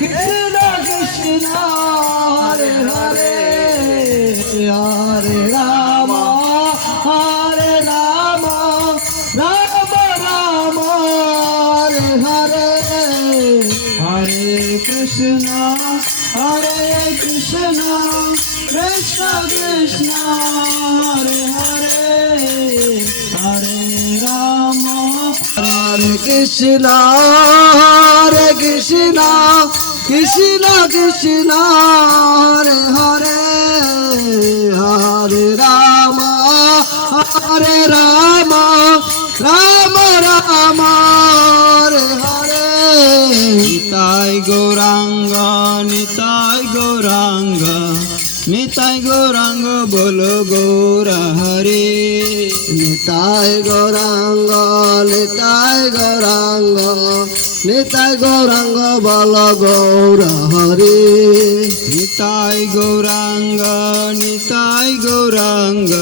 কৃষ্ণ কৃষ্ণ হরে হরে হরে রাম রাম রাম হরে হরে হরে কৃষ্ণ কৃষ্ণ কৃষ্ণ হরে হরে হরে রাম হরে কৃষ্ণ কৃষ্ণ কৃষ্ণ হরে হরে হরে রাম রাম রাম হরে হরে নিতাই গৌরাঙ্গ নিতাই গৌরাঙ্গ নিতাই গৌরাঙ্গ বলো গৌর হরে নিতাই গৌরাঙ্গ নিতাই গৌরাঙ্গ নিতাই গৌরাঙ্গ বল গৌর হরে নিতাই গৌরাঙ্গ নিতাই গৌরাঙ্গ